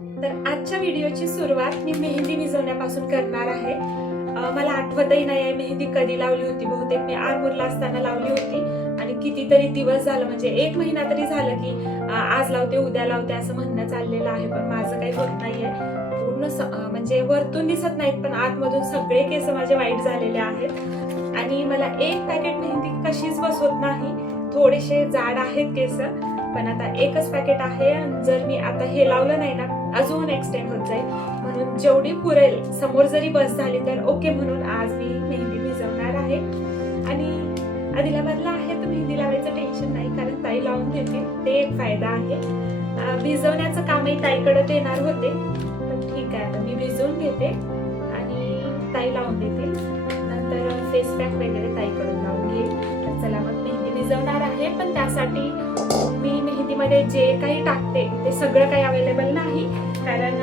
तर आजच्या व्हिडिओची सुरुवात मी मेहंदी भिजवण्यापासून करणार आहे. मला आठवतही नाही आहे मेहंदी कधी लावली होती. बहुतेक मी आरमूरला असताना लावली होती आणि कितीतरी दिवस झालं, म्हणजे 1 महिना तरी झालं की आज लावते उद्या लावते असं म्हणणं चाललेलं आहे, पण माझं काही होत नाहीये. पूर्ण म्हणजे वरतून दिसत नाहीत पण आतमधून सगळे केस माझे वाईट झालेले आहेत आणि मला एक पॅकेट मेहंदी कशीच बसवत नाही. थोडेसे जाड आहेत केस, पण आता एकच पॅकेट आहे. जर मी आता हे लावलं नाही ना अजून एक्सटेंड होत जाईल, म्हणून जेवढी पुरेल समोर जरी बस झाली तर ओके म्हणून आज मी मेहंदी भिजवणार आहे. आणि आदिलाबादला आहे तर मेहंदी लावायचं टेन्शन नाही, कारण ताई लावून देते, ते एक फायदा आहे. भिजवण्याचं कामही ताईकडे देणार होते, पण ठीक आहे आता मी भिजवून घेते आणि ताई लावून देतील. नंतर फेस पॅक वगैरे ताईकडून लावून घेईल. तर चला मग मेहंदी भिजवणार आहे, पण त्यासाठी मी मेहंदीमध्ये जे काही टाकते ते सगळं काही अवेलेबल नाही, कारण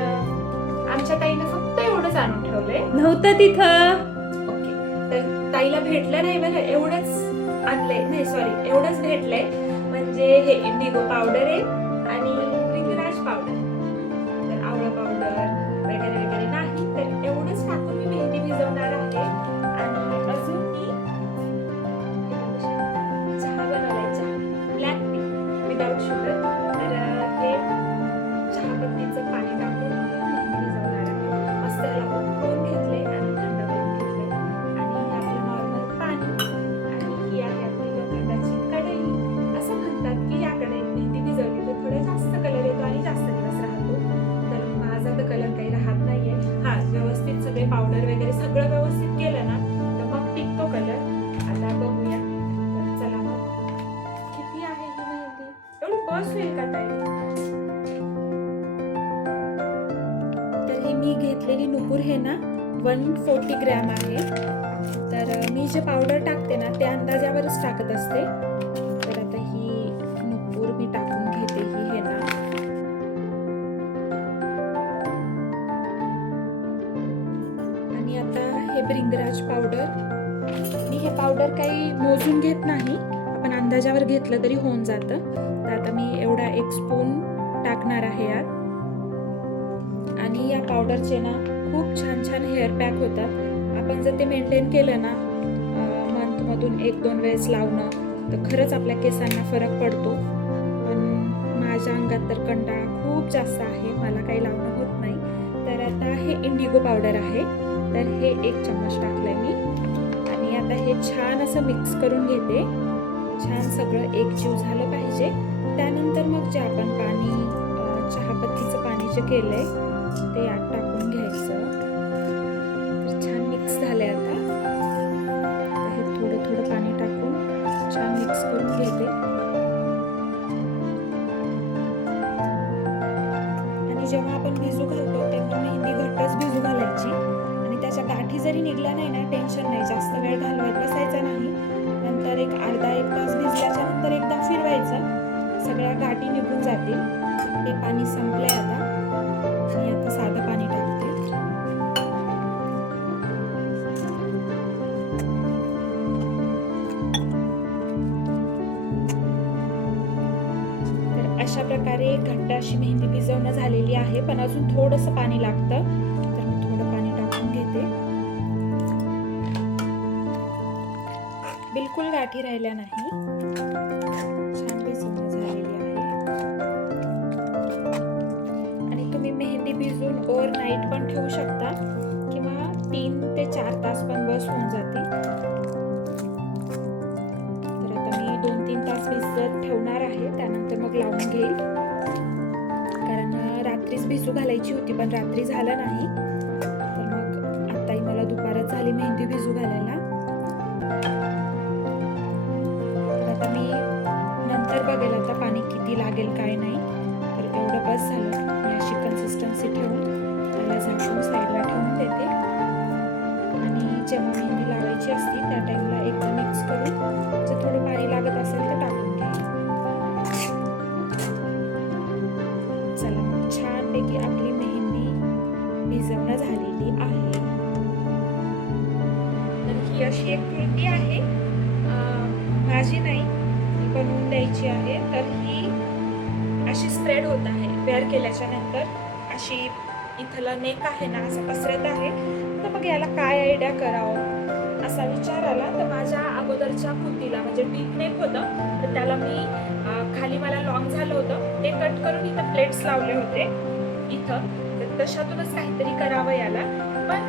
आमच्या ताईनं फक्त एवढंच आणून ठेवलंय, नव्हतं तिथं. ओके. तर ताईला भेटलं नाही बरं, एवढंच आणलंय, नाही सॉरी एवढंच भेटलंय, म्हणजे हे इंडिगो पावडर आहे आणि रिंगराज पावडर. तर आवळा पावडर वगैरे वगैरे नाही, तर एवढंच टाकून मी मेहंदी भिजवणार आहे. आणि अजून मी चहा बनवलाय, चहा ब्लॅक टी विदाउट शुगर. तर हे चहापत्तीचं पाणी टाकून मेहंदी भिजवणार आहे. मस्त ह्याला उकळून घेतले आणि थंड करून घेतले. आणि हे आपलं नॉर्मल पाणी आणि ही आहे आपली लोखंडाची कढई. असं म्हणतात की या कढईत मेहंदी भिजवली तर थोडा जास्त कलर येतो आणि जास्त दिवस राहतो. तर माझा तर कलर काही राहत नाहीये. हा, व्यवस्थित सगळे पावडर वगैरे सगळं व्यवस्थित केलं ना तर मग टिकतो कलर. आता बघूया. तर चला मग, किती आहे ही मेहंदी? एवढी बस होईल का ताई? तर हे मी घेतलेली नुपूर हे ना 140 ग्रॅम आहे. तर मी जे पावडर टाकते ना त्या अंदाजावरच टाकत असते. तर आता ही नुपूर मी टाकून घेते, ही हे ना. आणि आता हे भृंगराज पावडर, मी हे पावडर काही मोजून घेत नाही, आपण अंदाजावर घेतलं तरी होऊन जातं. तर आता मी एवढा 1 स्पून टाकणार आहे यात. आणि या पावडरचे ना खूप छान छान हेअर पॅक होतात. आपण जर ते मेंटेन केलं ना मंथमधून 1-2 वेळेस लावणं, तर खरंच आपल्या केसांना फरक पडतो. पण माझ्या अंगात तर कंटाळा खूप जास्त आहे, मला काही लावणं होत नाही. तर आता हे इंडिगो पावडर आहे, तर हे 1 चम्मच टाकलंय मी. आणि आता हे छान असं मिक्स करून घेते. छान सगळं एकजीव झालं पाहिजे. त्यानंतर मग जे आपण पाणी चहापत्तीचं पाणी जे केलंय ते यात टाकून घ्यायचं. तर छान मिक्स झालंय. आता हे थोडं थोडं पाणी टाकून छान मिक्स करून घेते. आणि जेव्हा आपण भिजू घालतो तेव्हा मेहंदी घट्टच भिजू घालायची. आणि त्याच्या गाठी जरी निघल्या नाही ना टेन्शन नाही, जास्त वेळ घालवत बसायचा नाही. नंतर एक अर्धा 1 तास भिजल्याच्या नंतर एकदा फिरवायचं, सगळ्या गाठी निघून जातील. हे पाणी संपलंय आता. मी आता साधं पाणी टाकते. तर अशा प्रकारे घट्ट अशी मेहंदी भिजवणं झालेली आहे, पण अजून थोडंसं पाणी लागतं. तर मी थोडं पाणी टाकून घेते. बिलकुल गाठी राहिल्या नाही, छान भिजवणं झालेली आहे. आणि तुम्ही मेहंदी भिजवून ओव्हरनाईट पण ठेवू शकता किंवा 3 ते 4 तास पण बस होऊन जाते. तर आता मी 2-3 तास भिजत ठेवणार आहे, त्यानंतर मग लावून घेईल. कारण रात्रीच भिजू घालायची होती पण रात्री झालं नाही. तर मग आताही मला दुपारच झाली मेहंदी भिजू घालायला. आता मी नंतर बघेल आता पाणी किती लागेल काय नाही. तर एवढं बस झालं. मी अशी कन्सिस्टन्सी ठेवून त्याला झाकून साईडला ठेवून देते. आणि जेव्हा मेहंदी लावायची असते त्या टाईमला एकदा मिक्स करून जर थोडं पाणी लागत असेल तर टाकून घ्यायचं. चला मग, छानपैकी आपली मेहंदी भिजवणं झालेली आहे. तर ही अशी एक कृती आहे, माझी नाही, ही बनवून द्यायची आहे. तर ही अशी स्प्रेड होत आहे. वेअर केल्याच्या नंतर अशी इथलं नेक आहे ना असं पसरत आहे. तर मग याला काय आयडिया करावं असा विचार आला. तर माझ्या अगोदरच्या कुर्तीला म्हणजे डीप नेक होतं, तर त्याला मी खाली मला लॉंग झालं होतं ते कट करून इथं प्लेट्स लावले होते इथं. तर तशातूनच काहीतरी करावं याला. पण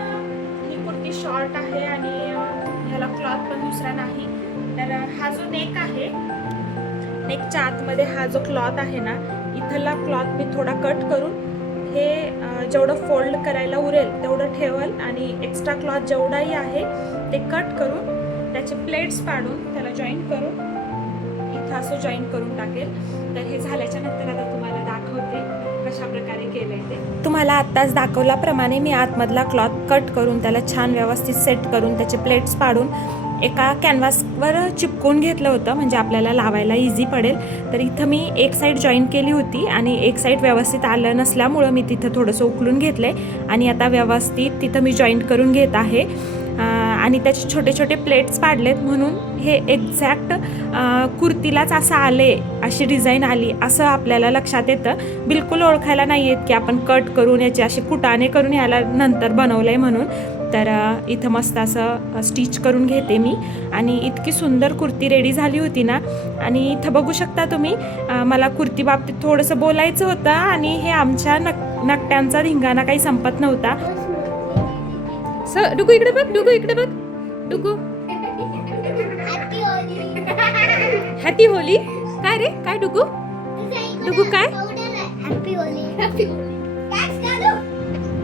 ही कुर्ती शॉर्ट आहे आणि ह्याला क्लॉथ पण दुसरा नाही. तर हा जो नेक आहे, नेकच्या आतमध्ये हा जो क्लॉथ आहे ना, इथला क्लॉथ मी थोडा कट करून हे जेवढं फोल्ड करायला उरेल तेवढं ठेवल आणि एक्स्ट्रा क्लॉथ जेवढाही आहे ते कट करून त्याचे प्लेट्स पाडून त्याला जॉईन करून इथं असं जॉईन करून टाकेल. तर हे झाल्याच्या नंतर आता तुम्हाला दाखवते कशा प्रकारे केलंय ते. तुम्हाला आत्ताच दाखवल्याप्रमाणे मी आतमधला क्लॉथ कट करून त्याला छान व्यवस्थित सेट करून त्याचे प्लेट्स पाडून एका कॅनव्हासवर चिपकून घेतलं होतं, म्हणजे आपल्याला लावायला इझी पडेल. तर इथं मी एक साईड जॉईन केली होती आणि एक साईड व्यवस्थित आलं नसल्यामुळं मी तिथं थोडंसं उकलून घेतलं आहे आणि आता व्यवस्थित तिथं मी जॉईन करून घेत आहे. आणि त्याचे छोटे छोटे प्लेट्स पाडलेत म्हणून हे एक्झॅक्ट कुर्तीलाच असं आले, अशी डिझाईन आली असं आपल्याला लक्षात येतं. बिलकुल ओळखायला नाही येत की आपण कट करून याचे असे कुटाणे करून याला नंतर बनवलं आहे म्हणून. तर इथं मस्त असं स्टिच करून घेते मी आणि इतकी सुंदर कुर्ती रेडी झाली होती ना. आणि इथं बघू शकता तुम्ही, मला कुर्ती बाबतीत थोडंसं बोलायचं होतं आणि हे आमच्या नकट्यांचा धिंगाणा काही संपत नव्हता. डुगू इकडे बघ, डुगू इकडे बघ, डुगू. Happy Holy. काय रे, काय डुगू, डुगू काय?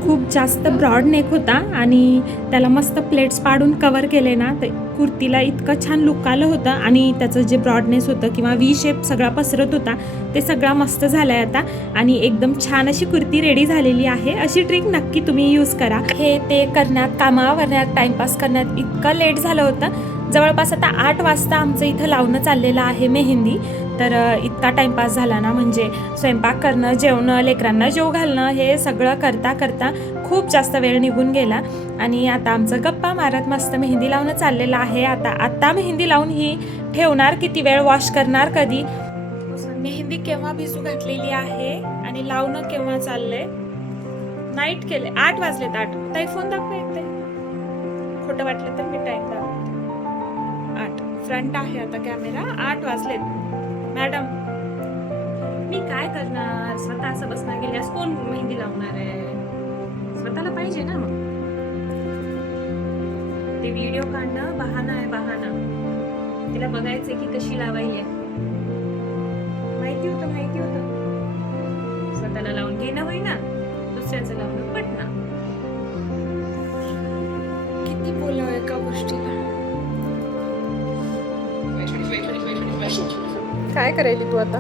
खूप जास्त ब्रॉड नेक होता आणि त्याला मस्त प्लेट्स पाडून कवर केले ना, तर कुर्तीला इतकं छान लुक आलं होतं आणि त्याचं जे ब्रॉडनेस होतं किंवा व्ही शेप सगळा पसरत होता ते सगळा मस्त झाला आहे आता आणि एकदम छान अशी कुर्ती रेडी झालेली आहे. अशी ट्रिक नक्की तुम्ही यूज करा. हे ते करण्यात, कामावरण्यात, टाइमपास करण्यात इतकं लेट झालं होतं. जवळपास आता 8 वाजता आमचं इथं लावणं चाललेलं आहे मेहंदी. तर इतका टाइमपास झाला ना, म्हणजे स्वयंपाक करणं, जेवणं, लेकरांना जेव घालणं हे सगळं करता करता खूप जास्त वेळ निघून गेला आणि आता आमचं गप्पा मारत मस्त मेहंदी लावणं चाललेलं आहे. आता मेहंदी लावून ही ठेवणार किती वेळ, वॉश करणार कधी. मेहंदी केव्हा भिजू घातलेली आहे आणि लावणं केव्हा चाललंय, नाईट केले. 8 वाजलेत. 8. ताई फोन दाखवा एकदा. खोटं वाटलं तर मी टाइम दाखवते. 8 फ्रंट आहे आता कॅमेरा. 8 वाजलेत. मॅडम मी काय करणार, स्वतः असं बसणार गेल्यास कोण मेहंदी लावणार आहे? स्वतःला पाहिजे ना. मग ते व्हिडिओ काढणं बहाणा आहे, बहाणा. तिला बघायचं की कशी लावायली आहे. माहिती होतं स्वतःला लावून घेणं होईना, दुसऱ्याचं लावणं पटना. किती बोलावं एका गोष्टीला. काय करायली तू आता?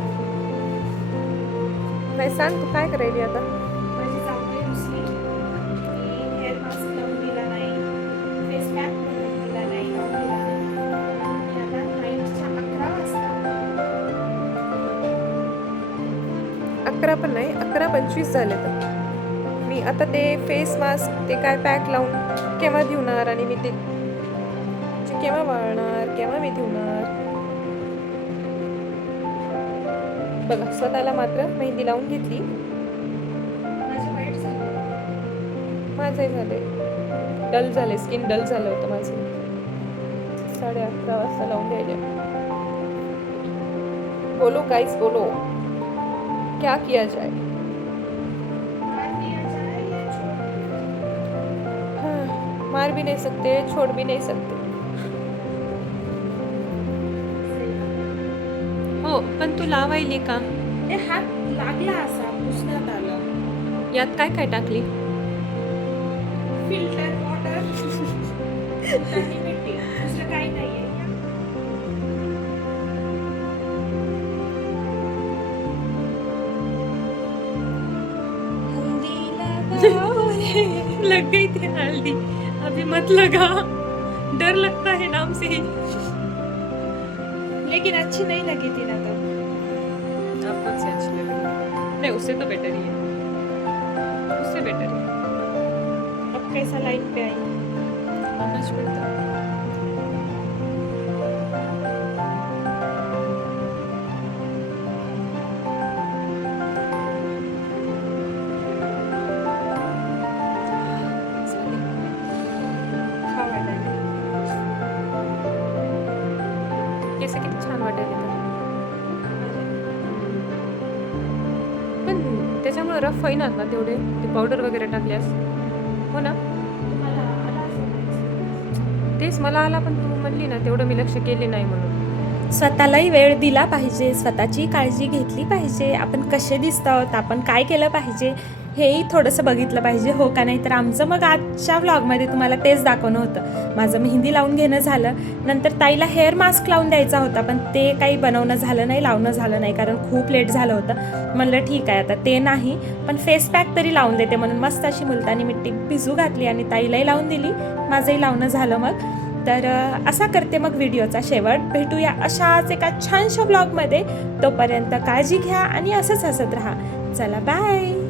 नाही सांग, तू काय करायली आता? माझी जाऊबाई रुसली. मी हेअर मास्क लावून दिला नाही, फेस पॅक लावून दिला नाही, लावून दिला नाही. मी आता नाईटच्या 11 वाजता 11 पण नाही, 11:25 झाले. तर मी आता ते फेस मास्क, ते काय पॅक लावून केव्हा धुणार आणि मी ते केव्हा वाळणार, केव्हा मी धुणार. बघा, स्वतःला मात्र मेहंदी लावून घेतली. माझं वाईट झालं. माझंही झाले, डल झाले, स्किन डल झालं होतं माझं. 11:30 वाजता लावून द्यायचे. बोलो गाइस, बोलो क्या किया जाए. हाँ, मार भी नहीं सकते, छोड़ भी नहीं सकते. हो, पण तू लावायली का? ते हात लागला असा, पुसण्यात आला. यात काय काय टाकली? फिल्टर वॉटर आणि मिठी, दुसरं काही नाहीये. लग गई थी हल्दी, अभी मत लगा, डर लगता है नाम से ही. लेकिन अच्छी नहीं लगी थी ना तब. अब कौन सी अच्छी लग रही है? नहीं, उससे तो बेटर ही है, उससे बेटर है. अब कैसा लाइन पे आई. मानना पड़ता. मग रफ होईनात ना तेवढे ते पावडर वगैरे टाकल्यास. हो ना, तुम्हाला आला असेल ना. तेच मला आला, पण तू म्हणली ना तेवढं मी लक्ष केले नाही म्हणून. स्वतःलाही वेळ दिला पाहिजे, स्वतःची काळजी घेतली पाहिजे, आपण कसे दिसत आहोत, आपण काय केलं पाहिजे हेही थोडंसं बघितलं पाहिजे, हो का नाही. तर आमचं मग आजच्या व्लॉगमध्ये तुम्हाला तेच दाखवणं होतं. माझं मेहंदी लावून घेणं झालं, नंतर ताईला हेअर मास्क लावून द्यायचा होता, पण ते काही बनवणं झालं नाही, लावणं झालं नाही, कारण खूप लेट झालं होतं. म्हणलं ठीक आहे आता ते नाही, पण फेस पॅक तरी लावून देते म्हणून मस्त अशी मुलतानी मिट्टी भिजू घातली आणि ताईलाही लावून दिली, माझंही लावणं झालं. मग तर असा करते मग व्हिडिओचा शेवट. भेटूया अशाच एका छानशा व्लॉगमध्ये. तोपर्यंत काळजी घ्या आणि असंच हसत राहा. चला बाय.